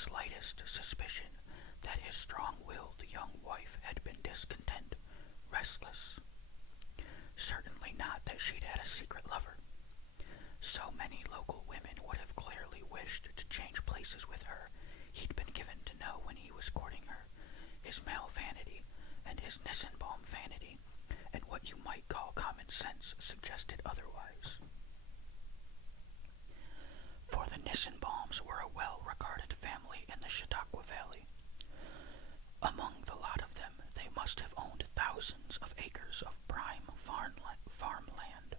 slightest suspicion that his strong-willed young wife had been discontent, restless. Certainly not that she'd had a secret lover. So many local women would have clearly wished to change places with her. He'd been given to know when he was courting her, his male vanity and his Nissenbaum vanity, and what you might call common sense suggested otherwise. For the Nissenbaums were a well-regarded family in the Chautauqua Valley. Among the lot of them, they must have owned thousands of acres of prime farmland.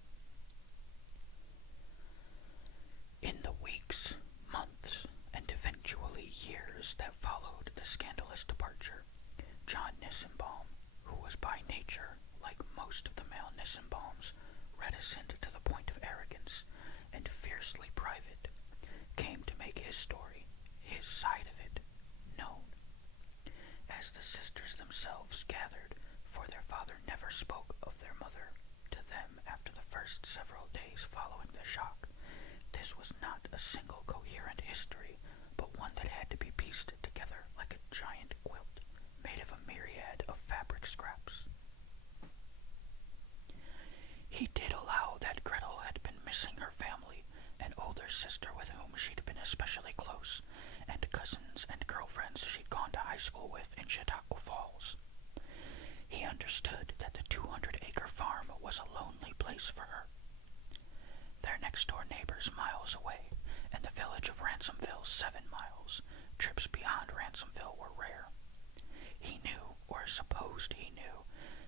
In the weeks, months, and eventually years that followed the scandalous departure, John Nissenbaum, who was by nature, like most of the male Nissenbaums, reticent to the point of arrogance and fiercely private, came to make his story, his side of it, known. As the sisters themselves gathered, for their father never spoke of their mother to them after the first several days following the shock, this was not a single coherent history, but one that had to be pieced together like a giant quilt made of a myriad of fabric scraps. He did allow that Gretel had been missing her family, an older sister with whom she'd been especially close, and cousins and girlfriends she'd gone to high school with in Chautauqua Falls. He understood that the 200-acre farm was a lonely place for her. Their next-door neighbors miles away, and the village of Ransomville 7 miles. Trips beyond Ransomville were rare. He knew, or supposed he knew,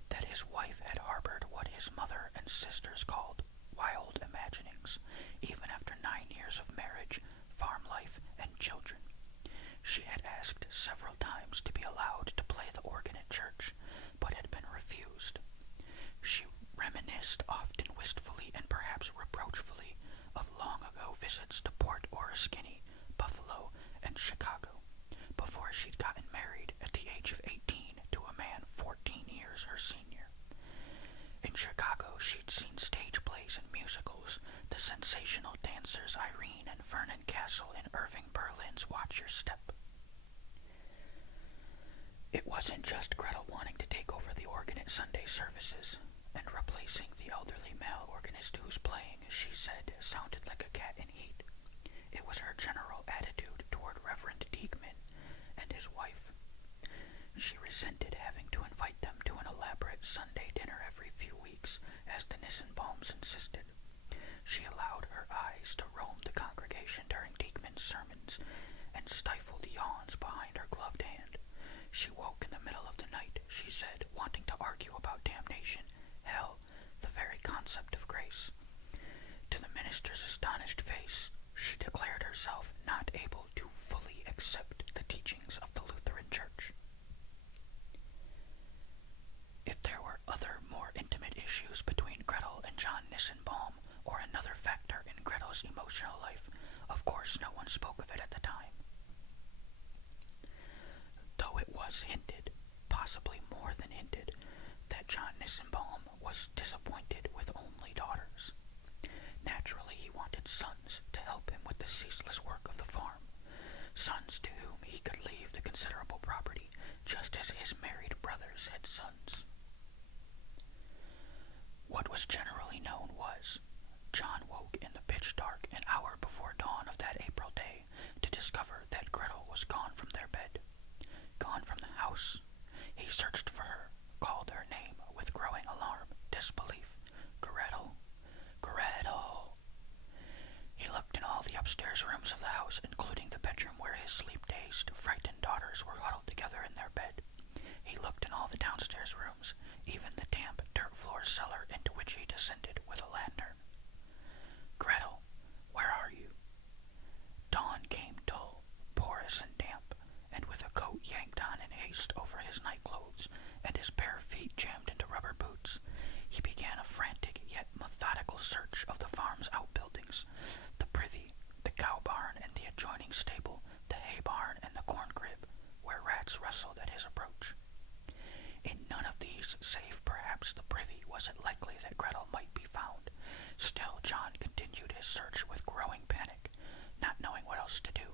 that his wife had harbored what his mother and sisters called wild imaginings, even after 9 years of marriage, farm life, and children. She had asked several times to be allowed to play the organ at church, but had been refused. She reminisced often wistfully and perhaps reproachfully of long-ago visits to Port Oriskany, Buffalo, and Chicago, before she'd gotten married at the age of 18 to a man 14 years her senior. In Chicago, she'd seen stage plays and musicals, the sensational dancers Irene and Vernon Castle in Irving Berlin's Watch Your Step. It wasn't just Gretel wanting to take over the organ at Sunday services, and replacing the elderly male organist whose playing, she said, sounded like a cat in heat. It was her general attitude toward Reverend Diekman and his wife. She resented having to invite them to an elaborate Sunday dinner every few weeks, as the Nissenbaums insisted. She allowed her eyes to roam the congregation during Diekman's sermons and stifled yawns behind her gloved hand. She woke in the middle of the night, she said, wanting to argue about damnation, hell, the very concept of grace. To the minister's astonished face, she declared herself not able to fully accept the teachings of the Lutheran Church. If there were other more intimate issues between Gretel and John Nissenbaum, or another factor in Gretel's emotional life, of course no one spoke of it at the time. Though it was hinted, possibly more than hinted, that John Nissenbaum was disappointed with only daughters. Naturally, he wanted sons to help him with the ceaseless work of the farm, sons to whom he could leave the considerable property, just as his married brothers had sons. What was generally known was, John woke in the pitch dark an hour before dawn of that April day to discover that Gretel was gone from their bed, gone from the house. He searched for her, called her name with growing alarm, disbelief. Gretel, Gretel. He looked in all the upstairs rooms of the house, including the bedroom where his sleep-dazed, frightened daughters were huddled together in their bed. He looked in all the downstairs rooms, even the damp, dirt-floor cellar into which he descended with a lantern. Gretel, where are you? Dawn came dull, porous and damp, and with a coat yanked on in haste over his nightclothes and his bare feet jammed into rubber boots, he began a frantic yet methodical search of the farm's outbuildings, the privy, the cow barn and the adjoining stable, the hay barn and the corn crib, where rats rustled at his approach. In none of these, save perhaps the privy, was it likely that Gretel might be found. Still, John continued his search with growing panic, not knowing what else to do.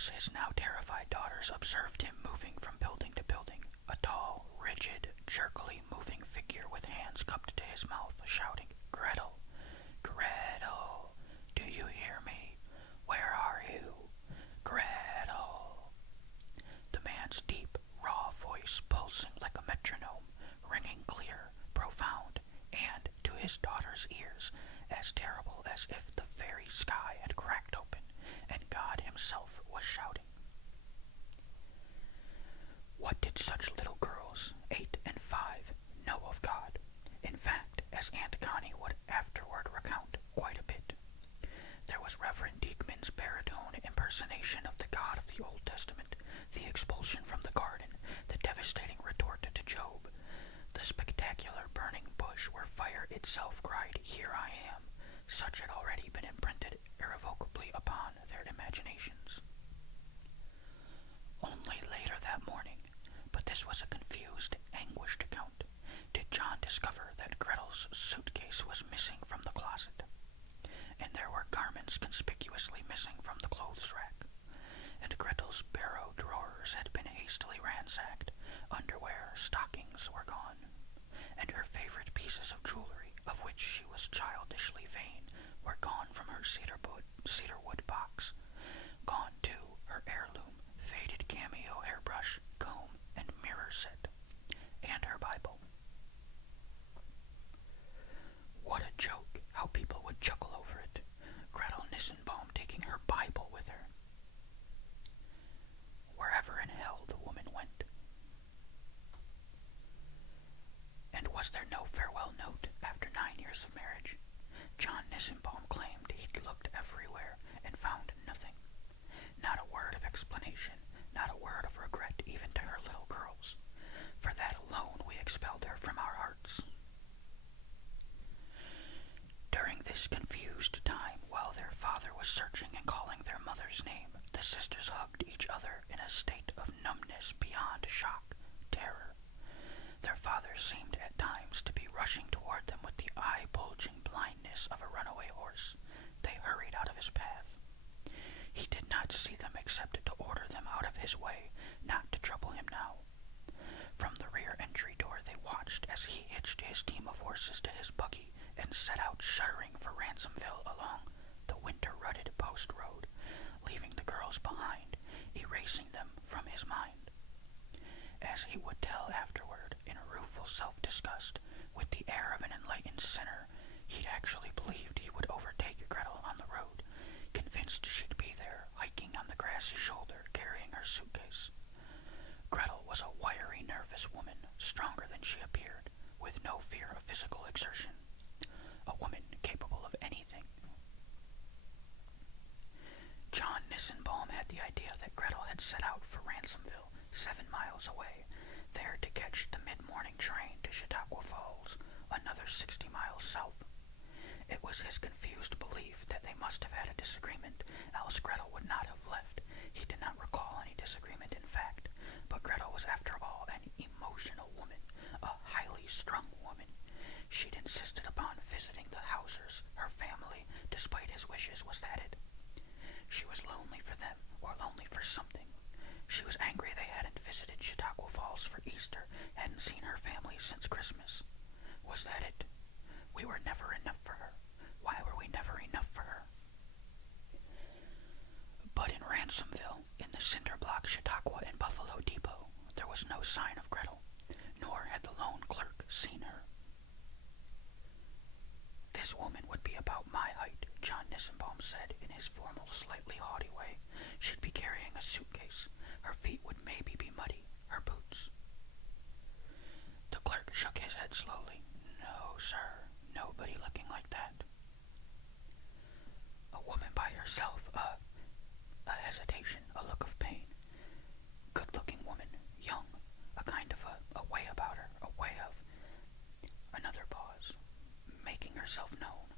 house, his now terrified daughters observed him moving from building to building, a tall, rigid, jerkily moving figure with hands cupped to his mouth, shouting, "Gretel! Gretel! Do you hear me? Where are you? Gretel!" The man's deep, raw voice pulsing like a metronome, ringing clear, profound, and, to his daughter's ears, as terrible as if the very sky had cracked open and God himself was shouting. What did such little girls, 8 and 5, know of God? In fact, as Aunt Connie would afterward recount quite a bit. There was Reverend Diekman's baritone impersonation of the God of the Old Testament, the expulsion from the garden, the devastating retort to Job, the spectacular burning bush where fire itself cried, "Here I am." Such had already been imprinted irrevocably upon their imaginations. Only later that morning, but this was a confused, anguished account, did John discover that Gretel's suitcase was missing from the closet, and there were garments conspicuously missing from the clothes rack, and Gretel's bureau drawers had been hastily ransacked, underwear, stockings were gone, and her favorite pieces of jewelry, of which she was childishly vain, were gone from her cedarwood box, gone too her heirloom, faded cameo hairbrush, comb, and mirror set, and her Bible. What a joke, how people would chuckle over it. Gretel Nissenbaum taking her Bible with her. Wherever in hell the woman went. And was there no farewell note after 9 years of marriage? John Nissenbaum claimed he'd looked everywhere and found nothing. Not a word of explanation, not a word of regret even to her little girls. For that alone we expelled her from our hearts. During this confused time, while their father was searching and calling their mother's name, the sisters hugged each other in a state of numbness beyond shock, terror. Their father seemed at times to be rushing toward them with the eye-bulging blindness of a runaway horse. They hurried out of his path. He did not see them except to order them out of his way, not to trouble him now. From the rear entry door they watched as he hitched his team of horses to his buggy and set out shuddering for Ransomville along the winter-rutted post road, leaving the girls behind, erasing them from his mind. As he would tell afterward, in rueful self-disgust, with the air of an enlightened sinner, he'd actually believed he would overtake Gretel on the road, convinced she'd be there, hiking on the grassy shoulder, carrying her suitcase. Gretel was a wiry, nervous woman, stronger than she appeared, with no fear of physical exertion. A woman capable of anything. John Nissenbaum had the idea that Gretel had set out for Ransomville, 7 miles away, there to catch the mid-morning train to Chautauqua Falls, another 60 miles south. It was his confused belief that they must have had a disagreement, else Gretel would not have left. He did not recall any disagreement, in fact, but Gretel was after all an emotional woman, a highly strung woman. She'd insisted upon visiting the Hausers, her family, despite his wishes. Was that it? She was lonely for them, or lonely for something. She was angry they hadn't visited Chautauqua Falls for Easter, hadn't seen her family since Christmas. Was that it? We were never enough for her. Why were we never enough for her? But in Ransomville, in the cinder block Chautauqua and Buffalo Depot, there was no sign of Gretel, nor had the lone clerk seen her. This woman would be about my height, John Nissenbaum said in his formal, slightly haughty way. She'd be carrying a suitcase. Her feet would maybe be muddy, her boots. The clerk shook his head slowly. No, sir, nobody looking like that. A woman by herself, a hesitation, a look of pain. Good-looking woman, young, a kind of a way about her, a way of... Another pause, making herself known.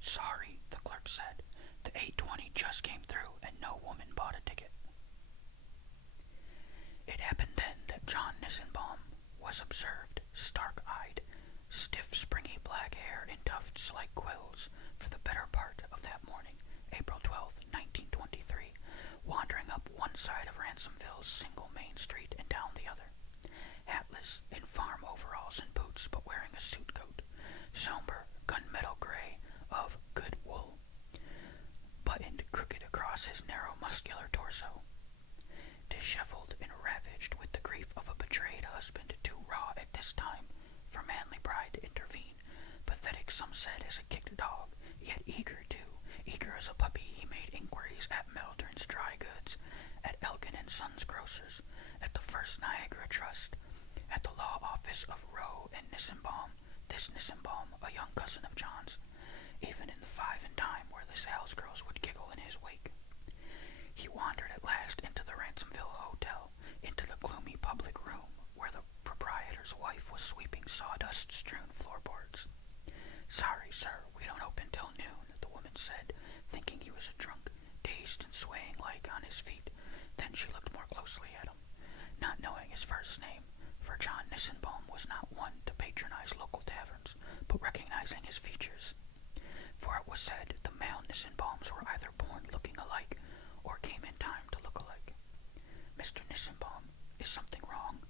Sorry, the clerk said. The 8:20 just came through and no woman bought a ticket. It happened then that John Nissenbaum was observed, stark-eyed, stiff, springy black hair in tufts like quills, for the better part of that morning, April 12th, 1920. Ransomville's single main street and down the other. Hatless, in farm overalls and boots, but wearing a suit coat, somber gunmetal gray of good wool, buttoned crooked across his narrow muscular torso. Disheveled and ravaged with the grief of a betrayed husband, too raw at this time for manly pride to intervene, pathetic some said as a kicked dog, yet eager too, eager as a puppy, he made inquiries at Meldern's Dry Goods, at Elgin and Sons Grocers, at the First Niagara Trust, at the law office of Rowe and Nissenbaum, this Nissenbaum, a young cousin of John's, even in the Five and Dime where the salesgirls would giggle in his wake. He wandered at last into the Ransomville Hotel, into the gloomy public room where the proprietor's wife was sweeping sawdust-strewn floorboards. "Sorry, sir, we don't open till noon," the woman said, thinking he was a drunk, dazed and swaying like on his feet. Then she looked more closely at him, not knowing his first name, for John Nissenbaum was not one to patronize local taverns, but recognizing his features. For it was said the male Nissenbaums were either born looking alike or came in time to look alike. "Mr. Nissenbaum, is something wrong?"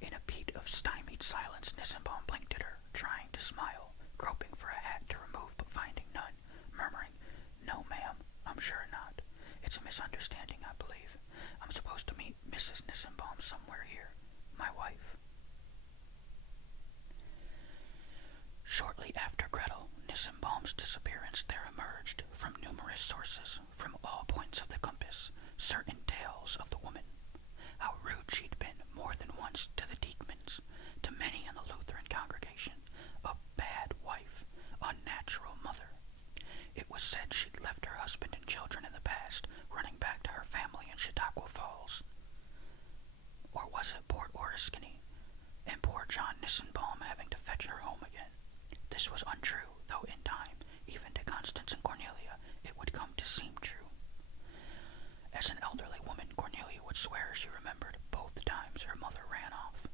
In a beat of stymied silence, Nissenbaum blinked at her, trying to smile, groping for a hat to remove but finding none, murmuring, "No, ma'am, I'm sure not. It's a misunderstanding, I believe. I'm supposed to meet Mrs. Nissenbaum somewhere here, my wife." Shortly after Gretel Nissenbaum's disappearance, there emerged, from numerous sources, from all points of the compass, certain tales of the woman. How rude she'd been more than once to the Diekmans, to many in the Lutheran congregation, a bad wife, unnatural mother. It was said she'd left her husband and children in the past, running back to her family in Chautauqua Falls. Or was it Port Oriskany, and poor John Nissenbaum having to fetch her home again? This was untrue, though in time, even to Constance and Cornelia, it would come to seem true. As an elderly woman, Cornelia would swear she remembered both times her mother ran off.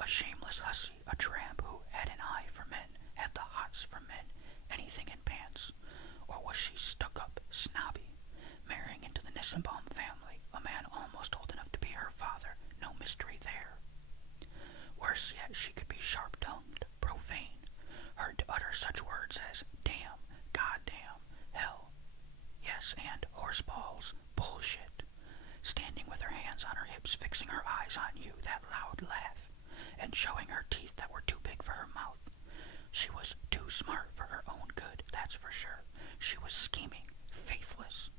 A shameless hussy, a tramp who had an eye for men, had the hots for men, anything in pants. Or was she stuck-up, snobby, marrying into the Nissenbaum family, a man almost old enough to be her father, no mystery there. Worse yet, she could be sharp-tongued, profane, heard to utter such words as damn, goddamn, hell, yes, and horseballs, bullshit, standing with her hands on her hips, fixing her eyes on you, that loud laugh, and showing her teeth that were too big for her mouth. She was too smart for her own good, that's for sure. She was scheming, faithless.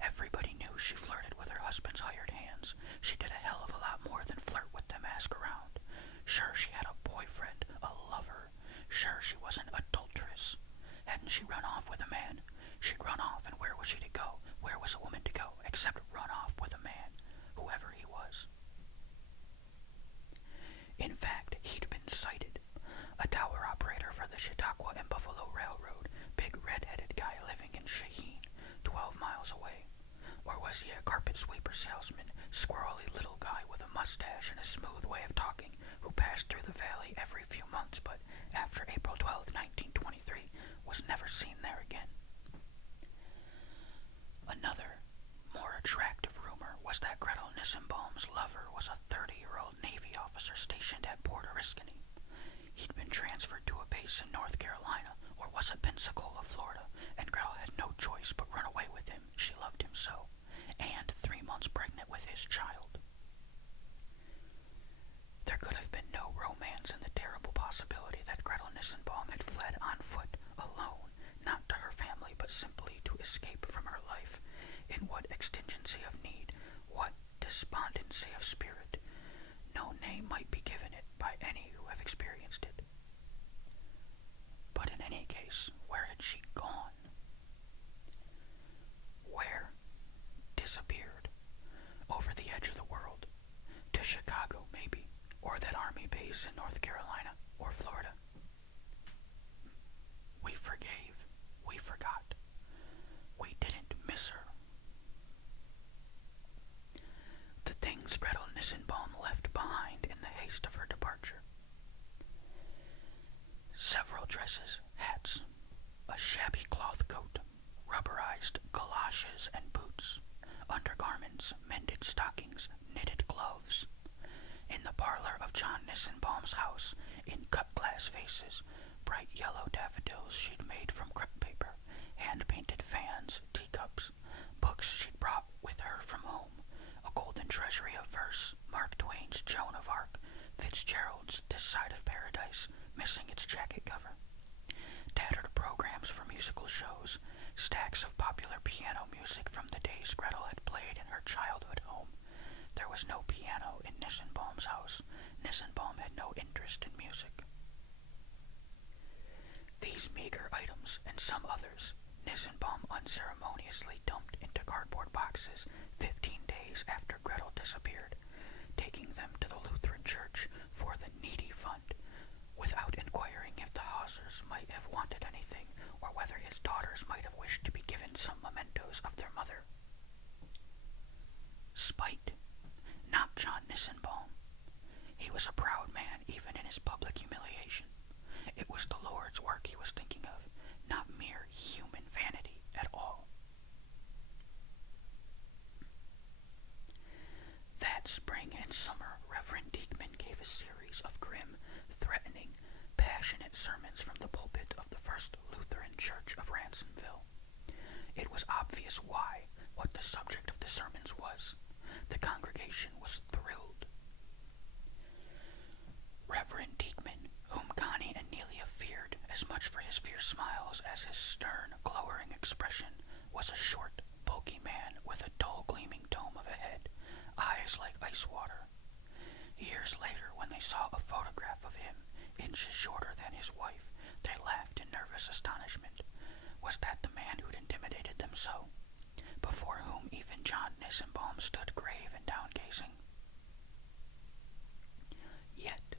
Everybody knew she flirted with her husband's hired hands. She did a hell of a lot more than flirt with them, ask around. Sure, she had a boyfriend, a lover. Sure, she was an adulteress. Hadn't she run off with a man? She'd run off, and where was she to go? Where was a woman to go, except run off with a man, whoever he was? In fact, he'd been sighted. A tower operator for the Chautauqua and Buffalo Railroad, big red-headed guy living in Cheyenne, 12 miles away. Or was he a carpet sweeper salesman, squirrely little guy with a mustache and a smooth way of talking, who passed through the valley every few months, but after April 12, 1923, was never seen there again? Another, more attractive rumor was that Gretel Nissenbaum's lover was a 30-year-old Navy officer stationed at Port Oriskany. He'd been transferred to a base in North Carolina, or was it Pensacola, Florida, and Gretel had no choice but run away with him. She loved him so, and 3 months pregnant with his child. There could have been no romance in the terrible possibility that Gretel Nissenbaum had fled on foot, alone, not to her family, but simply to escape from her life. In what exigency of need, what despondency of spirit, no name might be given it by any who have experienced it. But in any case, where had she gone? Where? Disappeared. Over the edge of the world. To Chicago, maybe, or that army base in North Carolina, or Florida. We forgave. We forgot. We didn't miss her. The things Gretel Nissenbaum left behind in the haste of her departure. Several dresses, hats, a shabby cloth coat, rubberized galoshes and boots, undergarments, mended stockings, missing its jacket cover. Tattered programs for musical shows, stacks of popular piano music from the days Gretel had played in her childhood home. There was no piano in Nissenbaum's house. Nissenbaum had no interest in music. These meager items, and some others, Nissenbaum unceremoniously dumped into cardboard boxes 15 days after Gretel disappeared, taking them to the Lutheran Church for the Needy Fund, without inquiring if the Hausers might have wanted anything, or whether his daughters might have wished to be given some mementos of their mother. Spite. Not John Nissenbaum. He was a proud man even in his public humiliation. It was the Lord's work he was thinking of, not mere human vanity at all. That spring and summer, Reverend Diekman gave a series of grim, threatening, passionate sermons from the pulpit of the First Lutheran Church of Ransomville. It was obvious what the subject of the sermons was. The congregation was thrilled. Reverend Diekman, whom Connie and Nelia feared as much for his fierce smiles as his stern, glowering expression, was a short, bulky man with a dull gleaming dome of a head, eyes like ice water. Years later, when they saw a photograph of him, inches shorter than his wife, they laughed in nervous astonishment. Was that the man who'd intimidated them so? Before whom even John Nissenbaum stood grave and down-gazing? Yet,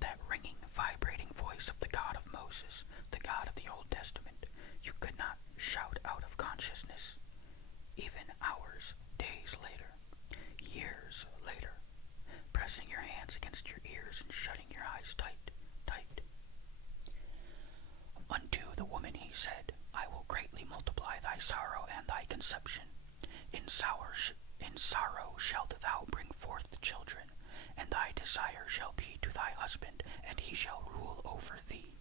that ringing, vibrating voice of the God of Moses, the God of the Old Testament, you could not shout out of consciousness. Even hours, days later, years later, pressing your hands against your ears and shutting your eyes tight, tight. Unto the woman he said, I will greatly multiply thy sorrow and thy conception. In sorrow shalt thou bring forth children, and thy desire shall be to thy husband, and he shall rule over thee.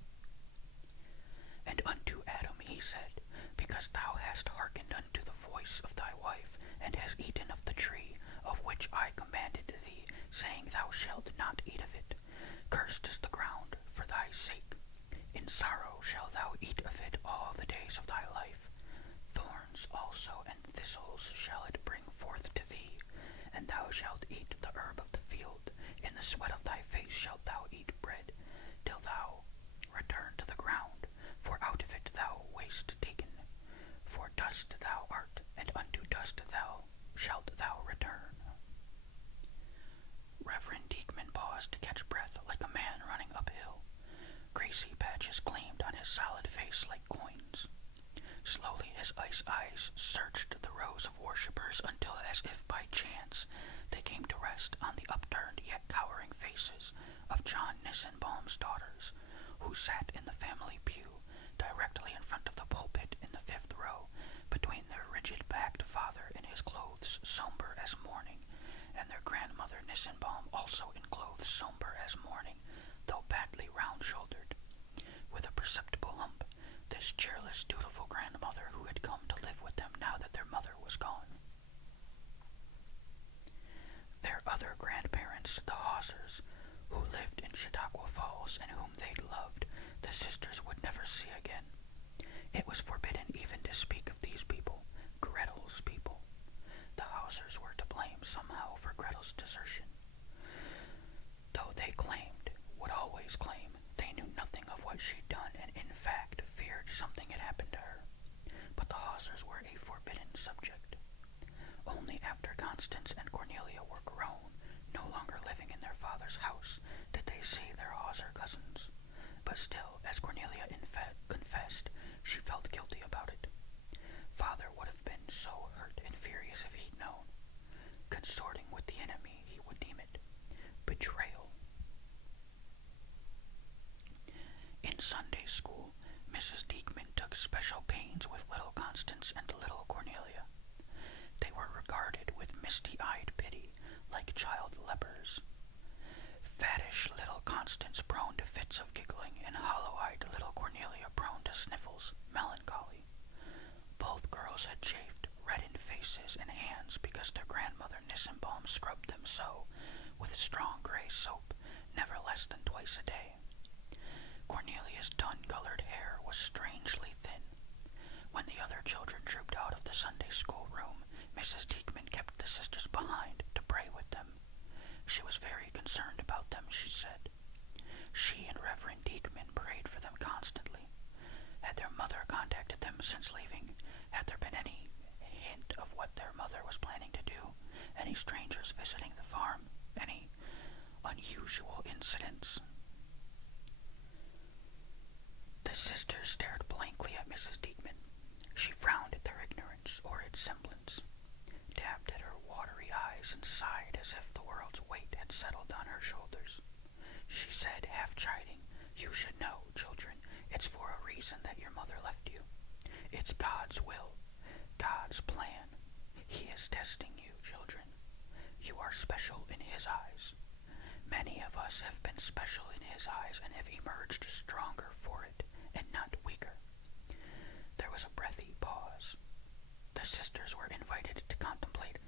And unto Adam he said, Because thou hast hearkened unto the voice of thy wife, and hast eaten of the tree of which I commanded thee, saying, Thou shalt not eat of it. Cursed is the ground for thy sake. In sorrow shalt thou eat of it all the days of thy life. Thorns also and thistles shall it bring forth to thee, and thou shalt eat the herb of the field. In the sweat of thy face shalt thou eat bread, till thou return to the ground, for out of it thou wast taken. For dust thou art, and unto dust shalt thou return. Reverend Diekman paused to catch breath like a man running uphill. Greasy patches gleamed on his solid face like coins. Slowly his ice eyes searched the rows of worshippers until, as if by chance, they came to rest on the upturned yet cowering faces of John Nissenbaum's daughters, who sat in the family pew directly in front of the pulpit in the 5th row, between their rigid-backed father in his clothes somber as mourning, and their grandmother Nissenbaum also in clothes somber as mourning, though badly round-shouldered. With a perceptible hump, this cheerless, dutiful grandmother who had come to live with them now that their mother was gone. Their other grandparents, the Hausers, who lived in Chautauqua Falls and whom they'd loved, the sisters would never see again. It was forbidden even to speak of these people, Gretel's people. The Hausers were to blame somehow for Gretel's desertion. Though they would always claim, they knew nothing of what she'd done and in fact feared something had happened to her. But the Hausers were a forbidden subject. Only after Constance and Cornelia were grown, no longer living in their father's house, did they see their Hauser cousins. But still, as Cornelia confessed, she felt guilty about it. Father would have been so hurt and furious if he'd known. Consorting with the enemy, he would deem it betrayal. In Sunday school, Mrs. Diekman took special pains with little Constance and little Cornelia. They were regarded with misty-eyed pity, like child lepers. Fattish little Constance prone to fits of giggling, and hollow-eyed little Cornelia prone to sniffles, melancholy. Both girls had chafed, reddened faces and hands because their grandmother Nissenbaum scrubbed them so, with strong gray soap, never less than twice a day. Cornelia's dun-colored hair was strangely thin. When the other children trooped out of the Sunday school room, Mrs. Diekman kept the sisters behind to pray with them. She was very concerned about them, she said. She and Reverend Diekman prayed for them constantly. Had their mother contacted them since leaving? Had there been any hint of what their mother was planning to do? Any strangers visiting the farm? Any unusual incidents? The sisters stared blankly at Mrs. Diekman. She frowned at their ignorance, or its semblance, dabbed at her watery eyes, and sighed as if the world's weight had settled on her shoulders. She said, half chiding, "You should know, children, it's for a reason that your mother left you. It's God's will, God's plan. He is testing you, children. You are special in His eyes. Many of us have been special in His eyes and have emerged stronger for it, and not weaker." There was a breathy pause. The sisters were invited to contemplate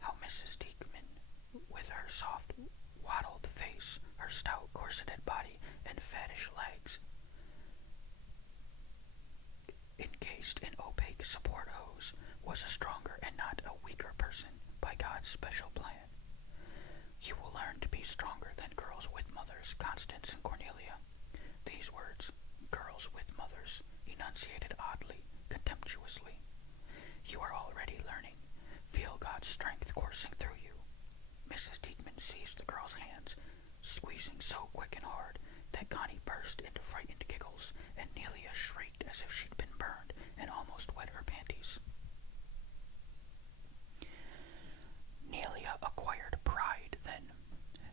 how Mrs. Diekman, with her soft, waddled face, her stout, corseted body, and fattish legs, encased in opaque support hose, was a stronger and not a weaker person by God's special plan. "You will learn to be stronger than girls with mothers, Constance and Cornelia." These words, "girls with mothers," enunciated oddly, contemptuously. "You are already learning. Feel God's strength coursing through you." Mrs. Diekman seized the girl's hands, squeezing so quick and hard that Connie burst into frightened giggles, and Nelia shrieked as if she'd been burned and almost wet her panties. Nelia acquired pride then.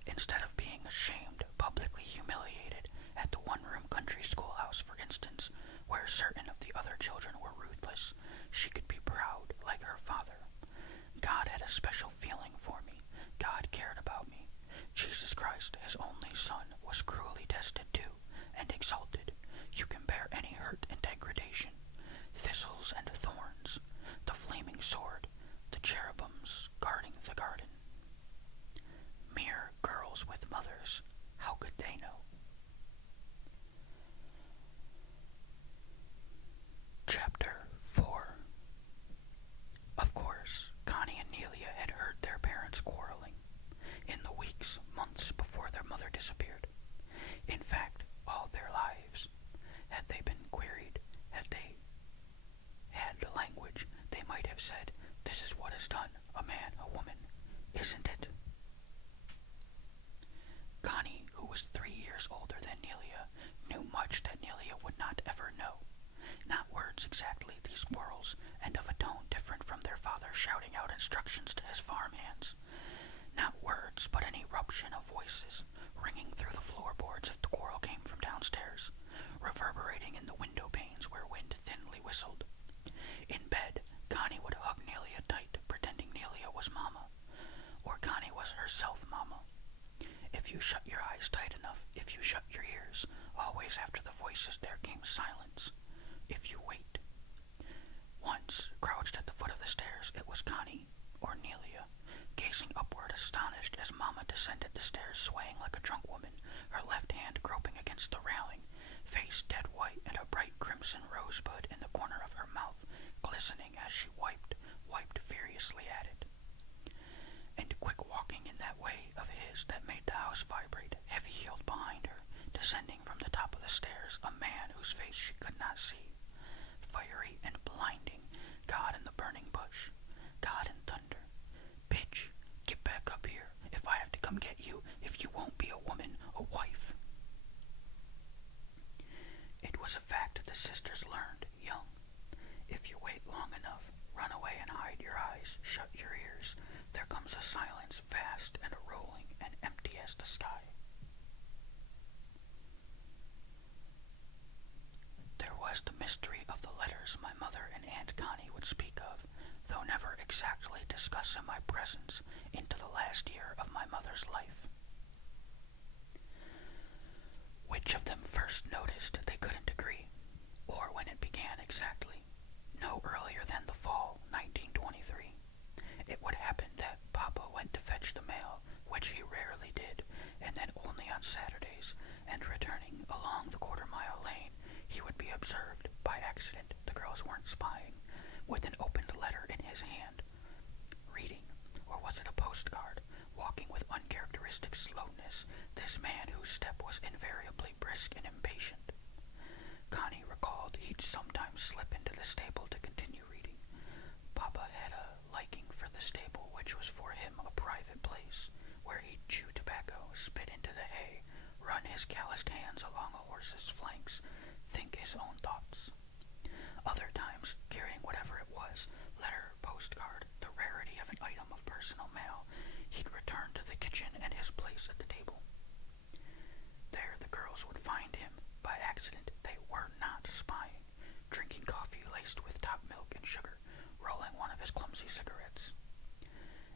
Instead of being ashamed, publicly humiliated, at the one-room country schoolhouse, for instance, where certain of the other children were ruthless, she could be proud like her father. "God had a special feeling for me. God cared about me. Jesus Christ, His only Son, was cruelly tested too, and exalted. You can bear any hurt and degradation. Thistles and thorns, the flaming sword, the cherubims guarding the garden." Mere girls with mothers, how could they know? Chapter 4. Of course, Connie and Nelia had heard their parents quarreling in the weeks, months before their mother disappeared. In fact, all their lives. Had they been queried, had they had the language, they might have said, "This is what is done, a man, a woman, isn't it?" Connie, who was 3 years older than Nelia, knew much that Nelia would not ever know. Not words exactly, these quarrels, and of a tone different from their father shouting out instructions to his farm hands. Not words, but an eruption of voices, ringing through the floorboards if the quarrel came from downstairs, reverberating in the window panes where wind thinly whistled. In bed, Connie would hug Nelia tight, pretending Nelia was Mama, or Connie was herself Mama. If you shut your eyes tight enough, if you shut your ears, always after the voices there came silence. If you wait. Once, crouched at the foot of the stairs, it was Connie, or Nelia, gazing upward astonished as Mama descended the stairs swaying like a drunk woman, her left hand groping against the railing, face dead white and a bright crimson rosebud in the corner of her mouth glistening as she wiped furiously at it. And quick walking in that way of his that made the house vibrate, heavy-heeled behind her, descending from the top of the stairs, a man whose face she could not see. Fiery and blinding, God in the burning bush, God in thunder. "Bitch, get back up here, if I have to come get you, if you won't be a woman, a wife." It was a fact the sisters learned young. If you wait long enough, run away and hide your eyes, shut your ears, there comes a silence vast and rolling and empty as the sky. There was the mystery of the letters my mother and Aunt Connie would speak of, though never exactly discuss in my presence, into the last year of my mother's life. Which of them first noticed they couldn't agree, or when it began exactly. No earlier than the fall, 1923. It would happen that Papa went to fetch the mail, which he rarely did, and then only on Saturdays, and returning along the quarter-mile characteristic slowness, this man whose step was invariably brisk and impatient. Connie recalled he'd sometimes slip into the stable to continue reading. Papa had a liking for the stable, which was for him a private place, where he'd chew tobacco, spit into the hay, run his calloused hands along a horse's flanks, think his own thoughts. Other times, carrying whatever it was, letter, postcard, the rarity of an item of personal mail, he'd return to the kitchen and his place at the table. There the girls would find him. By accident, they were not spying, drinking coffee laced with top milk and sugar, rolling one of his clumsy cigarettes.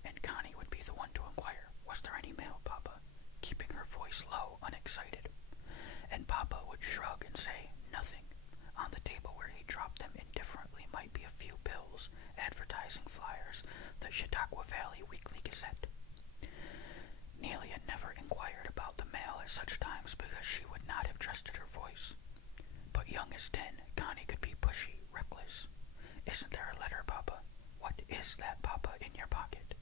And Connie would be the one to inquire, "Was there any mail, Papa?" keeping her voice low, unexcited. And Papa would shrug and say, "Nothing." On the table where he dropped them indifferently might be a few bills, advertising flyers, the Chautauqua Valley Weekly Gazette. Nelia never inquired about the mail at such times because she would not have trusted her voice. But young as 10, Connie could be pushy, reckless. "Isn't there a letter, Papa? What is that, Papa, in your pocket?"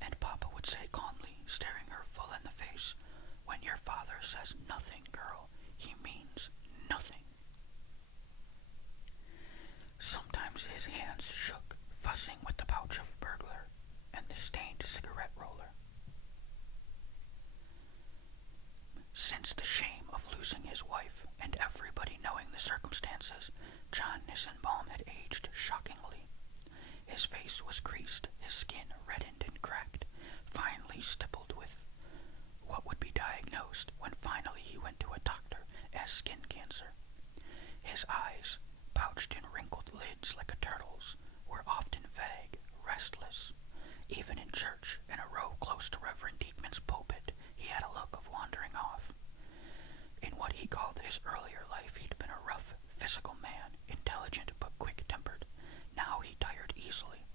And Papa would say calmly, staring her full in the face, "When your father says nothing, girl, he means nothing." Sometimes his hands shook, fussing with the pouch of burglar and the stained cigarette roller. Since the shame of losing his wife and everybody knowing the circumstances, John Nissenbaum had aged shockingly. His face was creased, his skin reddened and cracked, finely stippled with what would be diagnosed when finally he went to a doctor as skin cancer. His eyes, pouched in wrinkled lids like a turtle's, were often vague, restless. Even in church, in a row close to Reverend Deekman's pulpit, he had a look of wandering off. In what he called his earlier life, he'd been a rough, physical man, intelligent but quick-tempered. Now he tired easily,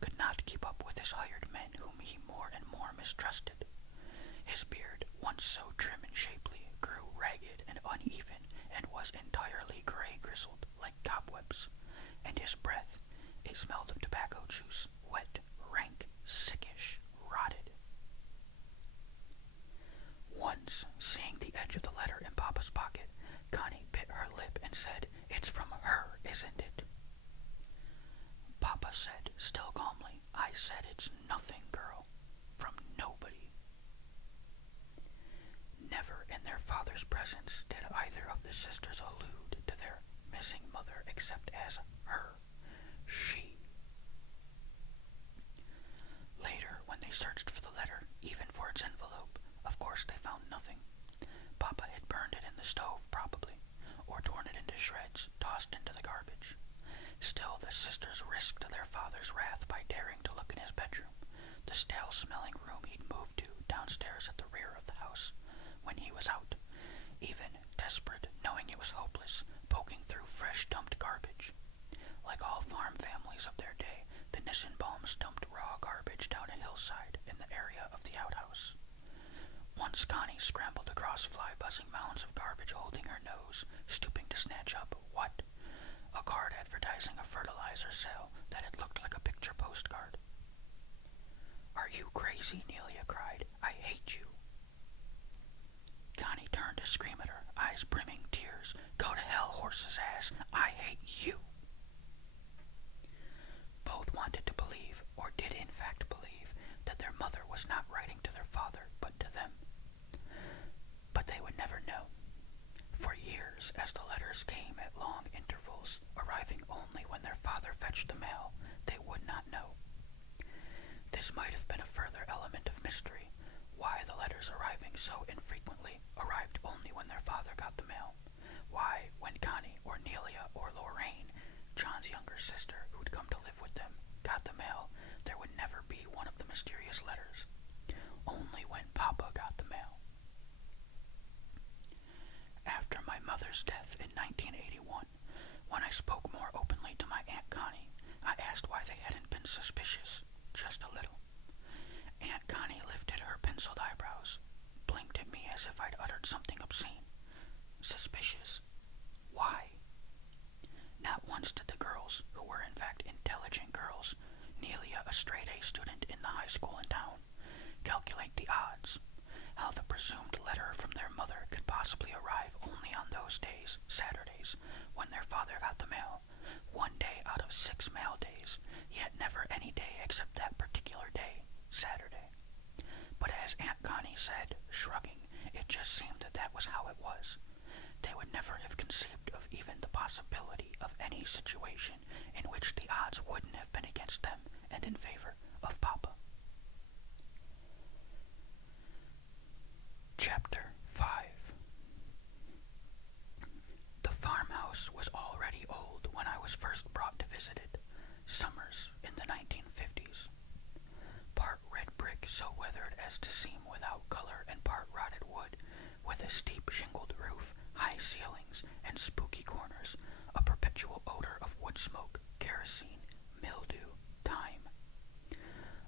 could not keep up with his hired men whom he more and more mistrusted. His beard, once so trim and shapely, grew ragged and uneven and was entirely gray-grizzled, like cobwebs. And his breath, it smelled of tobacco juice, wet, rank, sickish, rotted. Once, seeing the edge of the letter in Papa's pocket, Connie bit her lip and said, "It's from her, isn't it?" Papa said, still calmly, "I said it's nothing, girl. From nobody." Never in their father's presence did either of the sisters allude to their missing mother except as her, she. Later, when they searched for the letter, even for its envelope, of course they found nothing. Papa had burned it in the stove, probably, or torn it into shreds, tossed into the garbage. Still, the sisters risked their father's wrath by daring to look in his bedroom, the stale-smelling room he'd moved to downstairs at the rear of the house, when he was out, even, desperate, knowing it was hopeless, poking through fresh dumped garbage. Like all farm families of their day, the Nissenbaums dumped raw garbage down a hillside in the area of the outhouse. Once Connie scrambled across fly-buzzing mounds of garbage holding her nose, stooping to snatch up, what? A card advertising a fertilizer sale that had looked like a picture postcard. "Are you crazy?" Nelia cried. "I hate you." Connie turned to scream at her, eyes brimming tears. "Go to hell, horse's ass! I hate you!" Both wanted to believe, or did in fact believe, that their mother was not writing to their father, but to them. But they would never know. For years, as the letters came at long intervals, arriving only when their father fetched the mail, they would not know. This might have been a further element of mystery, why the letters arriving so infrequently arrived only when their father got the mail. Why, when Connie or Nelia or Lorraine, John's younger sister who'd come to live with them, got the mail, there would never be one of the mysterious letters. Only when Papa got the mail. After my mother's death in 1981, when I spoke more openly to my Aunt Connie, I asked why they hadn't been suspicious, just a little. Aunt Connie lifted her penciled eyebrows, blinked at me as if I'd uttered something obscene. Suspicious? Why? Not once did the girls, who were in fact intelligent girls, Nelia a straight-A student in the high school in town, calculate the odds. How the presumed letter from their mother could possibly arrive only on those days, Saturdays, when their father got the mail. 1 day out of 6 mail days, yet never any day except that particular day, Saturday. But as Aunt Connie said, shrugging, it just seemed that that was how it was. They would never have conceived of even the possibility of any situation in which the odds wouldn't have been against them and in favor of Papa. Chapter 5. The farmhouse was already old when I was first brought to visit it, summers in the 1950s. Part red brick so weathered as to seem without color and part rotted wood, with a steep shingled roof, high ceilings, and spooky corners, a perpetual odor of wood smoke, kerosene, mildew, thyme.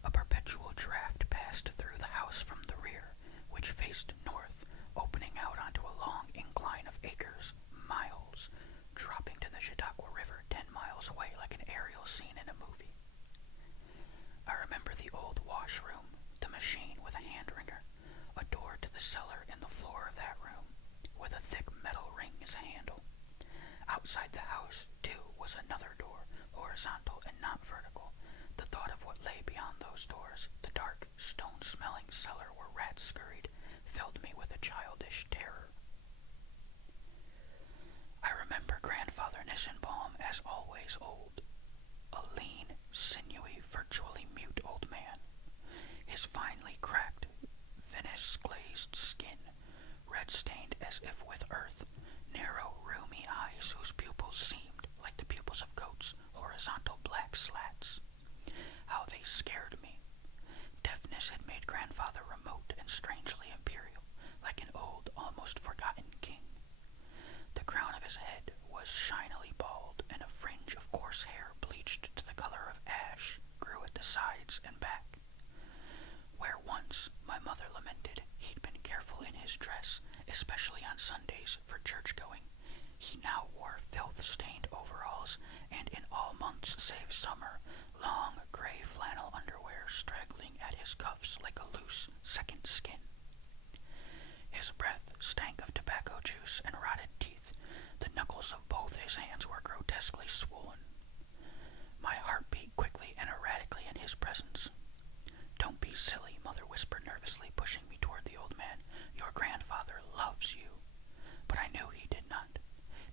A perpetual draft passed through the house from the rear, which faced north, opening out onto a long incline of acres, miles, dropping to the Chautauqua River 10 miles away like an aerial scene in a movie. I remember the old washroom, the machine with a hand wringer, a door to the cellar in the floor of that room, with a thick metal ring as a handle. Outside the house, too, was another door, horizontal and not vertical. The thought of what lay beyond those doors, the dark, stone-smelling cellar where rats scurried, filled me with a childish terror. I remember Grandfather Nissenbaum as always old, a lean, sinewy, virtually mute old man. His finely cracked, Venice-glazed skin, red-stained as if with earth, narrow, roomy eyes whose pupils seemed, like the pupils of goats, horizontal black slats. How they scared me. Deafness had made Grandfather remote and strangely imperial, like an old, almost forgotten king. The crown of his head was shinily bald, and a fringe of coarse hair bleached to the color of ash grew at the sides and back. Where once, my mother lamented, he'd been careful in his dress, especially on Sundays for church-going, he now wore filth-stained overalls, and in all months save summer, long gray flannel underwear straggling at his cuffs like a loose second skin. His breath stank of tobacco juice and rotted teeth. The knuckles of both his hands were grotesquely swollen. My heart beat quickly and erratically in his presence. "Don't be silly," Mother whispered nervously, pushing me toward the old man. "Your grandfather loves you." But I knew he did not.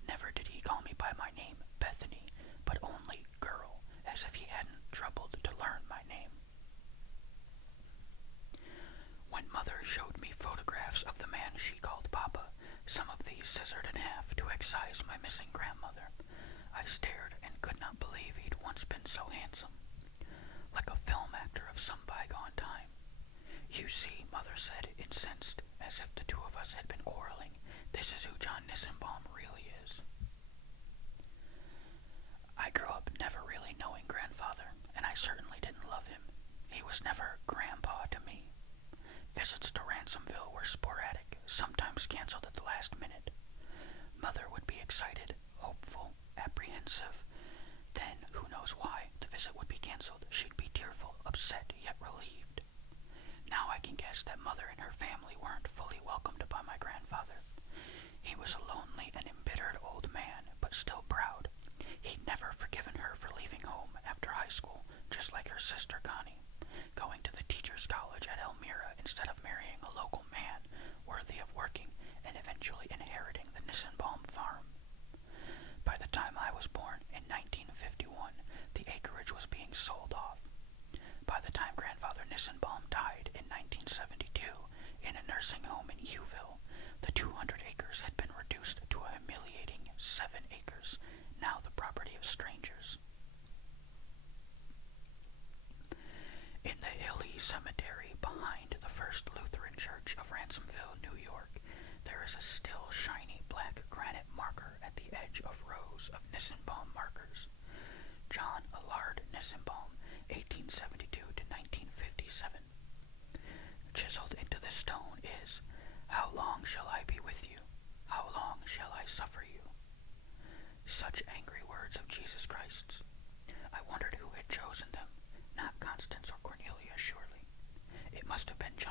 Never did he call me by my name, Bethany, but only girl, as if he hadn't troubled to learn my name. When Mother showed me photographs of the man she called Papa, some of these scissored in half to excise my missing grandmother, I stared and could not believe he'd once been so handsome. Like a film actor of some bygone time. "You see," Mother said, incensed, as if the two of us had been quarreling, "this is who John Nissenbaum really is." I grew up never really knowing Grandfather, and I certainly didn't love him. He was never Grandpa to me. Visits to Ransomville were sporadic, sometimes canceled at the last minute. Mother would be excited, hopeful, apprehensive. Then, who knows why, the visit would be canceled. She'd be tearful, upset, yet relieved. Now I can guess that Mother and her family weren't fully welcomed by my grandfather. He was a lonely and embittered old man, but still proud. He'd never forgiven her for leaving home after high school, just like her sister Connie, going to the teacher's college at Elmira instead of marrying a local man worthy of working and eventually inheriting the Nissenbaum farm. By the time I was born in 1951, the acreage was being sold off. By the time Grandfather Nissenbaum died in 1972 in a nursing home in Uville, the 200 acres had been reduced to a humiliating 7 acres, now the property of strangers. In the hilly cemetery behind the First Lutheran Church of Ransomville, New York, there is a still shiny black granite marker at the edge of rows of Nissenbaum markers. John Allard Nissenbaum, 1872 to 1957. Chiseled into the stone is, "How long shall I be with you? How long shall I suffer you?" Such angry words of Jesus Christ's. I wondered who had chosen them. Not Constance or Cornelia, surely. It must have been John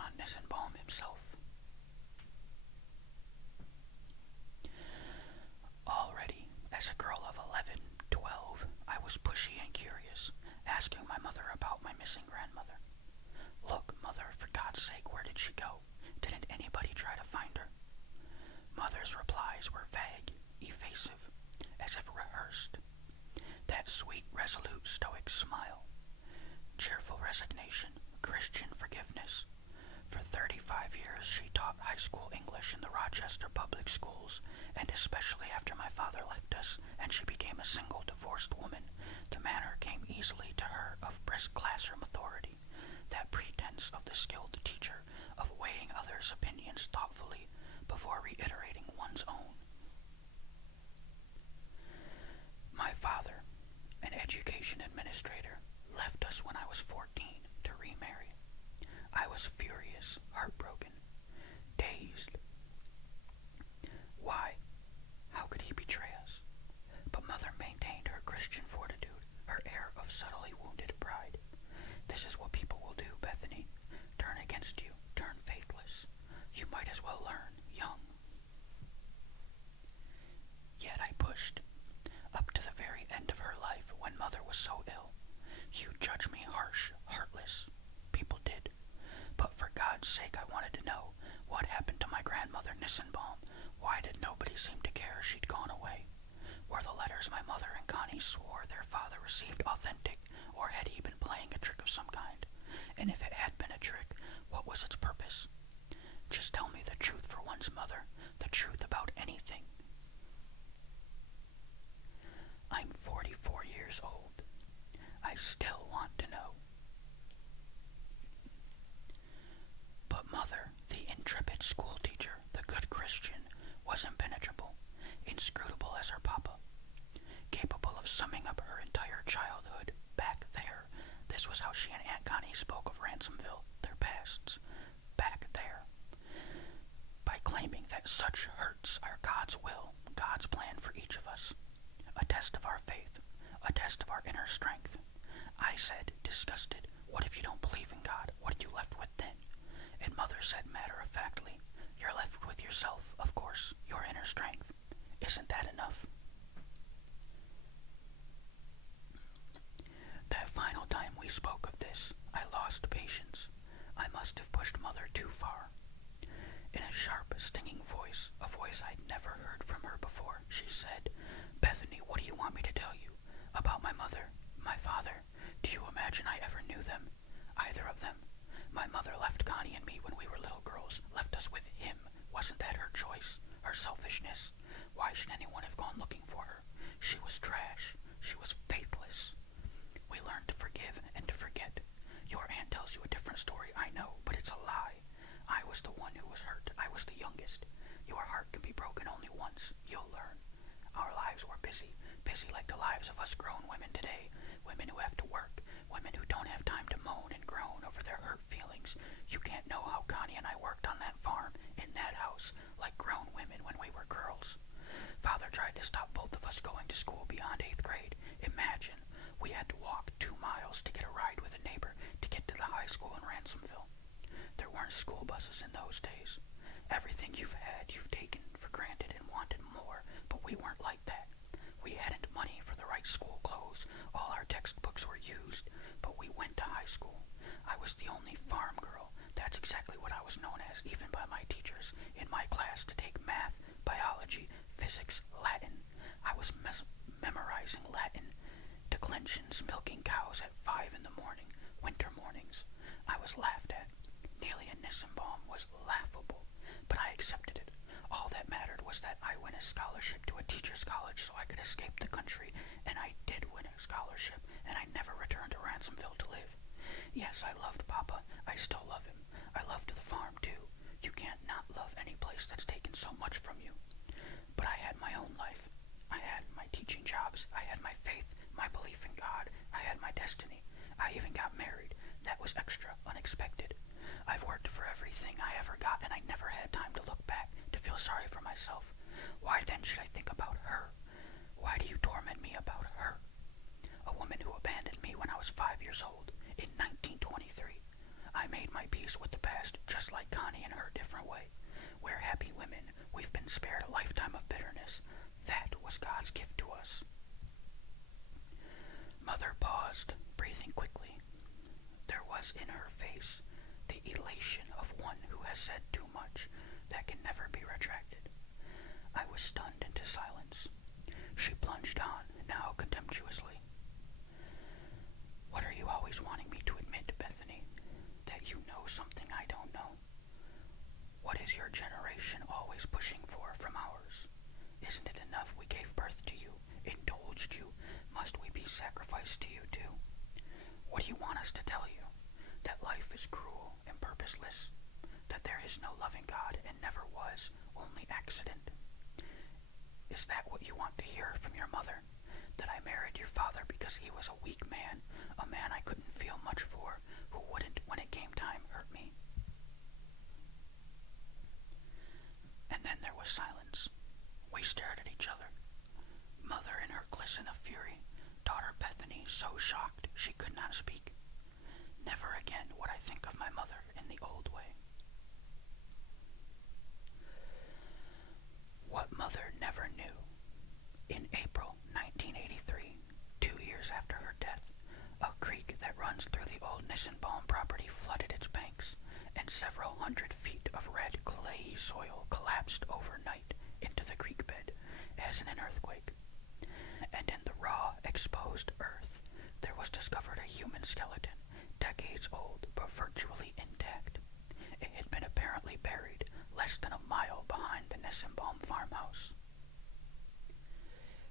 skilled teacher of weighing others' opinions thoughtfully before reiterating one's own. My father, an education administrator, left us when I was 14 to remarry. I was furious, heartbroken, dazed. Why? How could he betray us? But Mother maintained her Christian fortitude, her air of subtly wounded pride. This is what people will do, Bethany. Turn against you, turn faithless. You might as well learn young. Yet I pushed, up to the very end of her life when Mother was so ill. You judge me harsh, heartless. People did. But for God's sake, I wanted to know what happened to my grandmother Nissenbaum. Why did nobody seem to care she'd gone away? Were the letters my mother and Connie swore their father received authentic, or had he been playing a trick of some kind? And if it had been a trick, what was its purpose? Just tell me the truth for once, Mother, the truth about anything. I'm 44 years old. I still want to know. But Mother, the intrepid schoolteacher, the good Christian, was impenetrable, inscrutable as her papa, capable of summing up her entire childhood back there. This was how she and Aunt Connie spoke of Ransomville, their pasts, back there, by claiming that such hurts are God's will, God's plan for each of us, a test of our faith, a test of our inner strength. I said, disgusted, what if you don't believe in God? What are you left with then? And Mother said matter-of-factly, you're left with yourself, of course, your inner strength. Isn't that enough? That final time we spoke of this, I lost patience. I must have pushed Mother too far. In a sharp, stinging voice, a voice I'd never heard from her before, she said, Bethany, what do you want me to tell you? About my mother, my father? Do you imagine I ever knew them? Either of them? My mother left Connie and me when we were little girls, left us with him. Wasn't that her choice? Her selfishness? Why should anyone have gone looking for her? She was trash. She was faithless. We learned to forgive and to forget. Your aunt tells you a different story, I know, but it's a lie. I was the one who was hurt. I was the youngest. Your heart can be broken only once. You'll learn. Our lives were busy like the lives of us grown women today. Women who have to work. Women who don't have time to moan and groan over their hurt feelings. You can't know how Connie and I worked on that farm, in that house, like grown women when we were girls. Father tried to stop both of us going to school beyond 8th grade. Imagine, we had to walk 2 miles to get a ride with a neighbor to get to the high school in Ransomville. There weren't school buses in those days. Everything you've had, you've taken for granted and wanted more, but we weren't like that. We hadn't money for the right school clothes. All our textbooks were used, but we went to high school. I was the only farm girl. That's exactly what I was known as, even by my teachers in my class, to take math, biology, physics, Latin. I was memorizing Latin declensions, milking cows at 5 in the morning, winter mornings. I was laughed at. Nelia Nissenbaum was laughable, but I accepted it. All that mattered was that I win a scholarship to a teacher's college so I could escape the country, and I did win a scholarship, and I never returned to Ransomville to live. Yes, I loved Papa. I still love him. I loved the farm, too. You can't not love any place that's taken so much from you. But I had my own life. I had my teaching jobs. I had my faith, my belief in God. I had my destiny. I even got married. That was extra, unexpected. I've worked for everything I ever got, and I never had time to look back, to feel sorry for myself. Why then should I think about her? Why do you torment me about her? A woman who abandoned me when I was 5 years old, in 1923. I made my peace with the past, just like Connie in her different way. We're happy women. We've been spared a lifetime of bitterness. That was God's gift to us. Mother paused, breathing quickly. There was in her face the elation of one who has said too much that can never be retracted. I was stunned into silence. She plunged on, now contemptuously. What are you always wanting me to admit, Bethany? That you know something I don't know? What is your generation always pushing for from ours? Isn't it enough we gave birth to you, indulged you? Must we be sacrificed to you too? What do you want us to tell you? That life is cruel and Is that what you want to hear from your mother? That I married your father because he was a weak man, a man I couldn't feel much for, who wouldn't, when it came time, hurt me? And then there was silence. We stared at each other. Mother in her glisten of fury, daughter Bethany so shocked she could not speak. Never again would I think of my mother in the old way. What mother never knew. In April 1983, 2 years after her death, a creek that runs through the old Nissenbaum property flooded its banks, and several 100 feet of red clayey soil collapsed overnight into the creek bed, as in an earthquake. And in the raw, exposed earth, there was discovered a human skeleton, decades old but virtually intact. It had been apparently buried less than a mile behind the Nissenbaum farmhouse.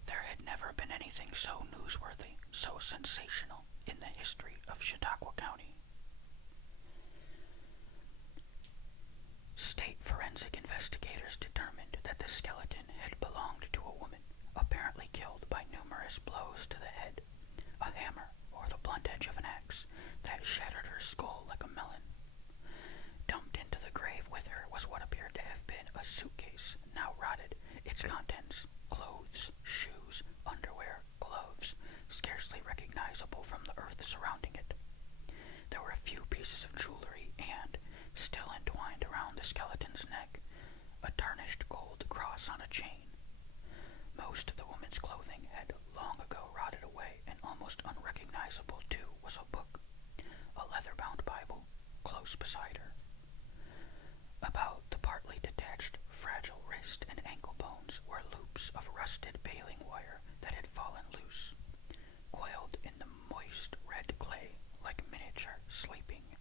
There had never been anything so newsworthy, so sensational in the history of Chautauqua County. State forensic investigators determined that the skeleton had belonged to a woman, apparently killed by numerous blows to the head, a hammer or the blunt edge of an axe that shattered her skull like a melon. Dumped into the grave with her was what appeared to have been a suitcase, now rotted, its contents, clothes, shoes, underwear, gloves, scarcely recognizable from the earth surrounding it. There were a few pieces of jewelry and, still entwined around the skeleton's neck, a tarnished gold cross on a chain. Most of the woman's clothing had long ago rotted away, and almost unrecognizable too was a book, a leather-bound Bible, close beside her. About the partly detached, fragile wrist and ankle bones were loops of rusted baling wire that had fallen loose, coiled in the moist red clay like miniature sleeping